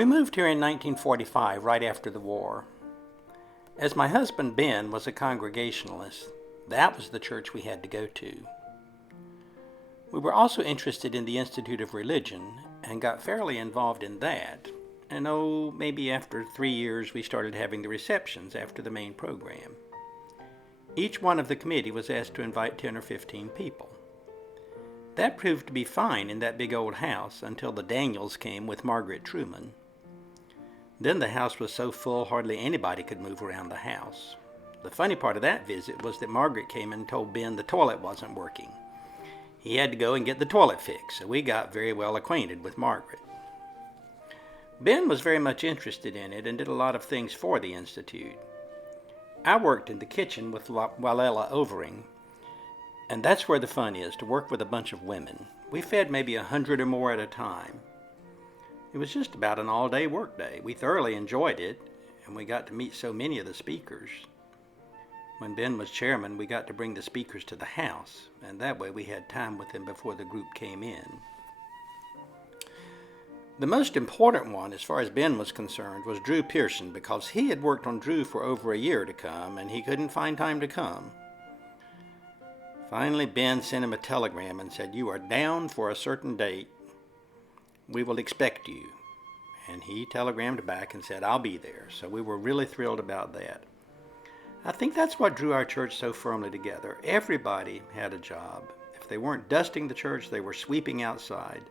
We moved here in 1945, right after the war. As my husband Ben was a Congregationalist, that was the church we had to go to. We were also interested in the Institute of Religion and got fairly involved in that. And maybe after 3 years we started having the receptions after the main program. Each one of the committee was asked to invite 10 or 15 people. That proved to be fine in that big old house until the Daniels came with Margaret Truman. Then the house was so full hardly anybody could move around the house. The funny part of that visit was that Margaret came and told Ben the toilet wasn't working. He had to go and get the toilet fixed, so we got very well acquainted with Margaret. Ben was very much interested in it and did a lot of things for the Institute. I worked in the kitchen with Walella Overing, and that's where the fun is, to work with a bunch of women. We fed maybe 100 or more at a time. It was just about an all-day work day. We thoroughly enjoyed it, and we got to meet so many of the speakers. When Ben was chairman, we got to bring the speakers to the house, and that way we had time with them before the group came in. The most important one, as far as Ben was concerned, was Drew Pearson, because he had worked on Drew for over a year to come, and he couldn't find time to come. Finally, Ben sent him a telegram and said, "You are down for a certain date. We will expect you." And he telegrammed back and said, "I'll be there." So we were really thrilled about that. I think that's what drew our church so firmly together. Everybody had a job. If they weren't dusting the church, they were sweeping outside.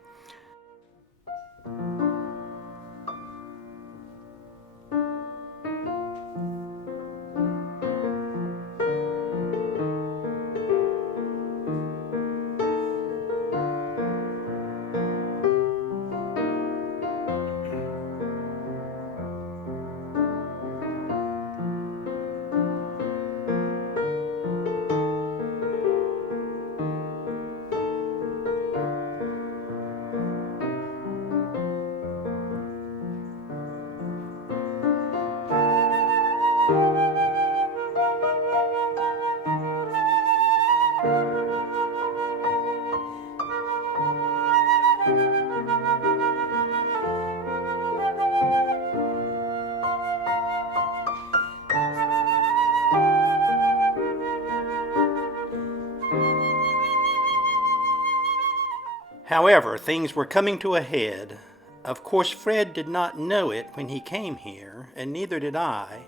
However, things were coming to a head. Of course, Fred did not know it when he came here, and neither did I,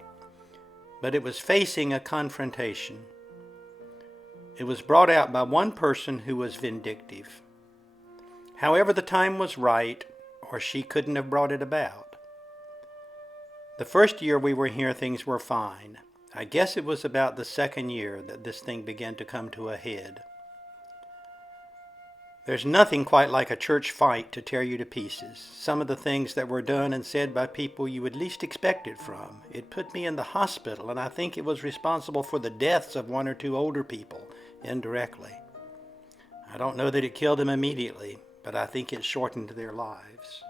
but it was facing a confrontation. It was brought out by one person who was vindictive. However, the time was right, or she couldn't have brought it about. The first year we were here, things were fine. I guess it was about the second year that this thing began to come to a head. There's nothing quite like a church fight to tear you to pieces. Some of the things that were done and said by people you would least expect it from. It put me in the hospital, and I think it was responsible for the deaths of 1 or 2 older people, indirectly. I don't know that it killed them immediately, but I think it shortened their lives.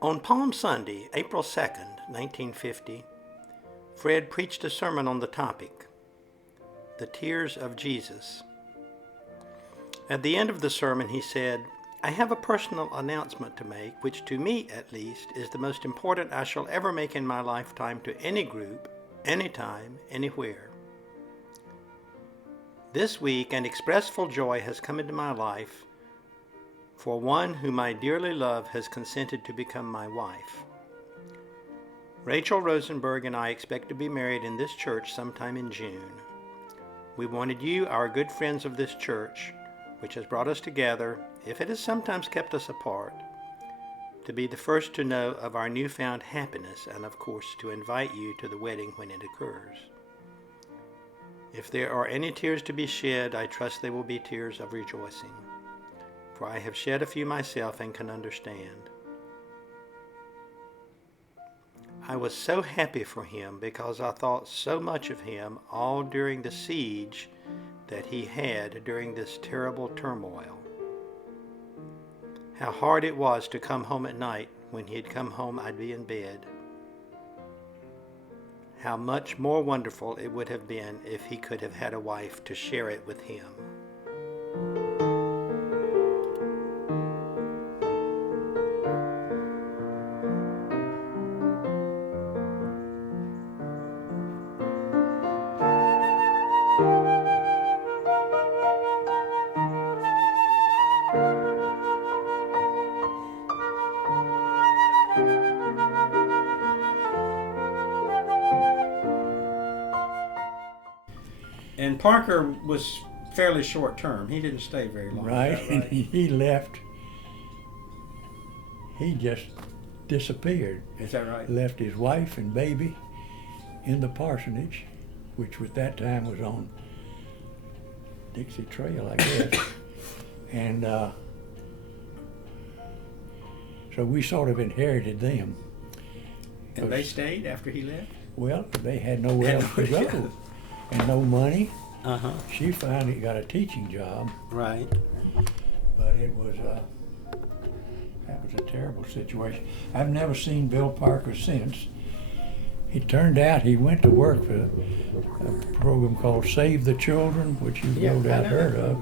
On Palm Sunday, April 2nd, 1950, Fred preached a sermon on the topic, The Tears of Jesus. At the end of the sermon, he said, "I have a personal announcement to make, which to me, at least, is the most important I shall ever make in my lifetime to any group, anytime, anywhere. This week, an expressful joy has come into my life, for one whom I dearly love has consented to become my wife. Rachel Rosenberg and I expect to be married in this church sometime in June. We wanted you, our good friends of this church, which has brought us together, if it has sometimes kept us apart, to be the first to know of our newfound happiness and, of course, to invite you to the wedding when it occurs. If there are any tears to be shed, I trust they will be tears of rejoicing, for I have shed a few myself and can understand. I was so happy for him because I thought so much of him all during the siege that he had during this terrible turmoil. How hard it was to come home at night. When he'd come home, I'd be in bed. How much more wonderful it would have been if he could have had a wife to share it with him. And Parker was fairly short term. He didn't stay very long. Right, and he left. He just disappeared. Is that right? Left his wife and baby in the parsonage, which at that time was on Dixie Trail, I guess. And so we sort of inherited them. And they stayed after he left? Well, they had nowhere else to go. And no money. Uh-huh. She finally got a teaching job. Right. But it was that was a terrible situation. I've never seen Bill Parker since. It turned out he went to work for a program called Save the Children, which you've no doubt heard of.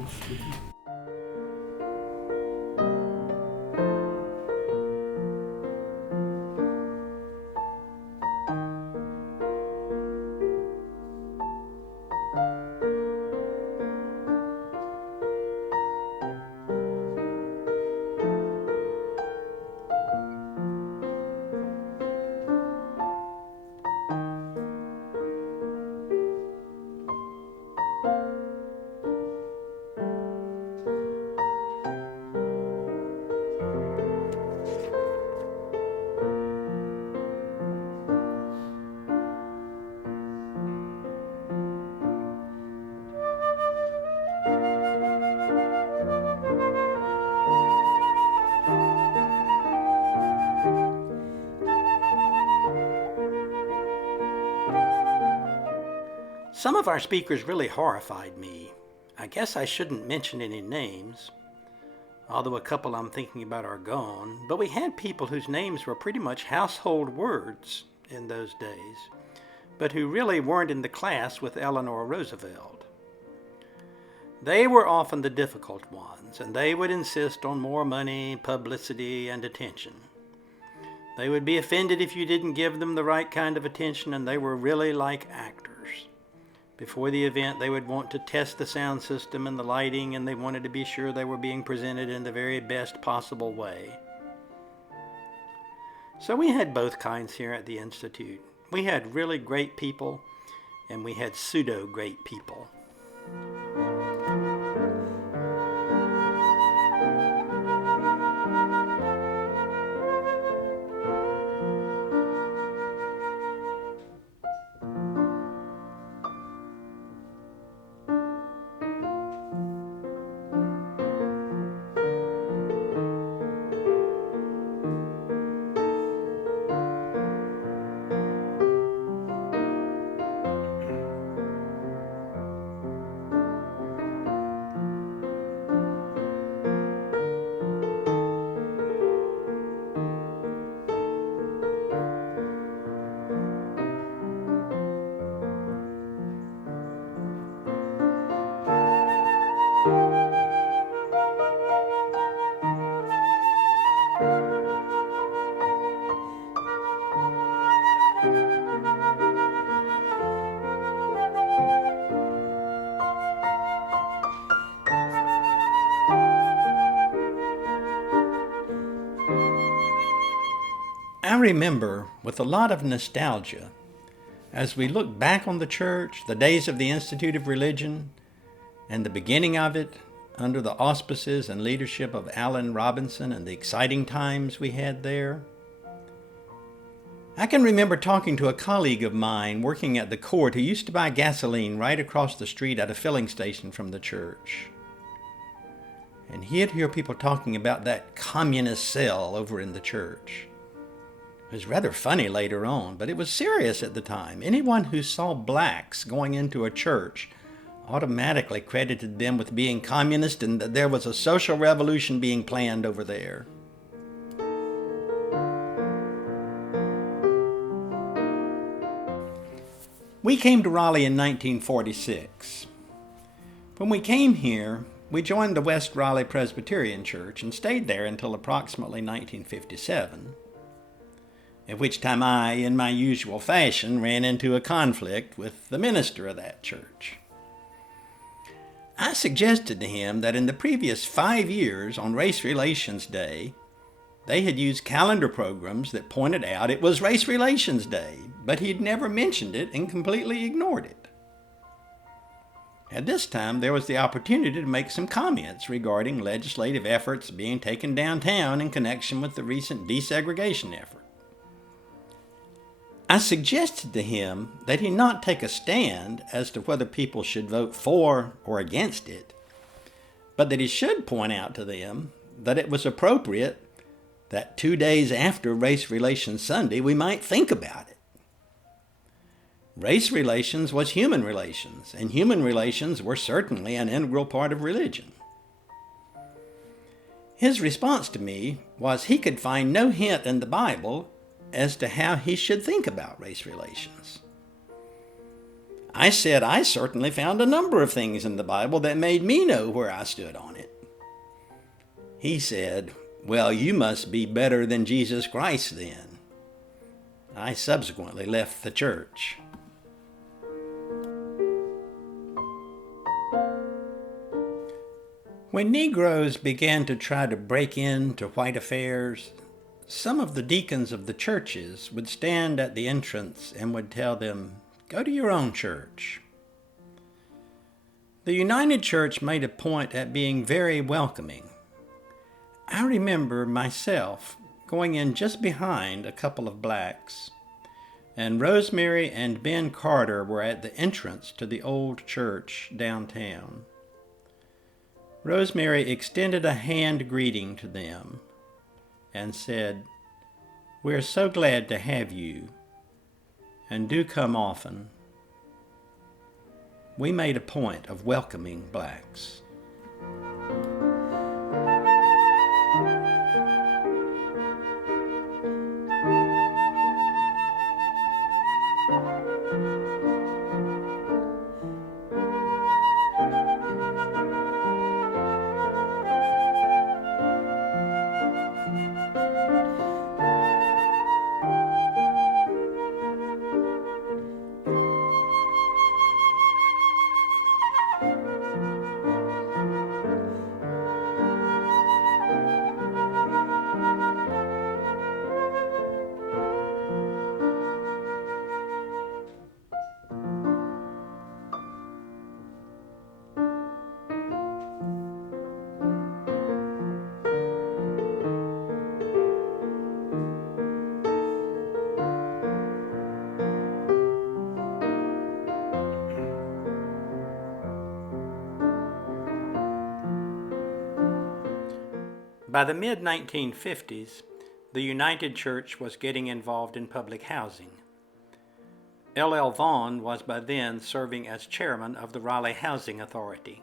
Some of our speakers really horrified me. I guess I shouldn't mention any names, although a couple I'm thinking about are gone, but we had people whose names were pretty much household words in those days, but who really weren't in the class with Eleanor Roosevelt. They were often the difficult ones, and they would insist on more money, publicity, and attention. They would be offended if you didn't give them the right kind of attention, and they were really like actors. Before the event, they would want to test the sound system and the lighting, and they wanted to be sure they were being presented in the very best possible way. So we had both kinds here at the Institute. We had really great people, and we had pseudo-great people. I remember with a lot of nostalgia as we look back on the church, the days of the Institute of Religion, and the beginning of it under the auspices and leadership of Alan Robinson and the exciting times we had there. I can remember talking to a colleague of mine working at the court who used to buy gasoline right across the street at a filling station from the church. And he'd hear people talking about that communist cell over in the church. It was rather funny later on, but it was serious at the time. Anyone who saw blacks going into a church automatically credited them with being communist and that there was a social revolution being planned over there. We came to Raleigh in 1946. When we came here, we joined the West Raleigh Presbyterian Church and stayed there until approximately 1957, at which time I, in my usual fashion, ran into a conflict with the minister of that church. I suggested to him that in the previous 5 years on Race Relations Day, they had used calendar programs that pointed out it was Race Relations Day, but he'd never mentioned it and completely ignored it. At this time, there was the opportunity to make some comments regarding legislative efforts being taken downtown in connection with the recent desegregation effort. I suggested to him that he not take a stand as to whether people should vote for or against it, but that he should point out to them that it was appropriate that 2 days after Race Relations Sunday we might think about it. Race relations was human relations, and human relations were certainly an integral part of religion. His response to me was he could find no hint in the Bible as to how he should think about race relations. I said I certainly found a number of things in the Bible that made me know where I stood on it. He said, "Well, you must be better than Jesus Christ then." I subsequently left the church. When Negroes began to try to break into white affairs, some of the deacons of the churches would stand at the entrance and would tell them, "Go to your own church." The United Church made a point at being very welcoming. I remember myself going in just behind a couple of blacks, and Rosemary and Ben Carter were at the entrance to the old church downtown. Rosemary extended a hand greeting to them and said, "We're so glad to have you, and do come often." We made a point of welcoming blacks. By the mid-1950s, the United Church was getting involved in public housing. L.L. Vaughn was by then serving as chairman of the Raleigh Housing Authority.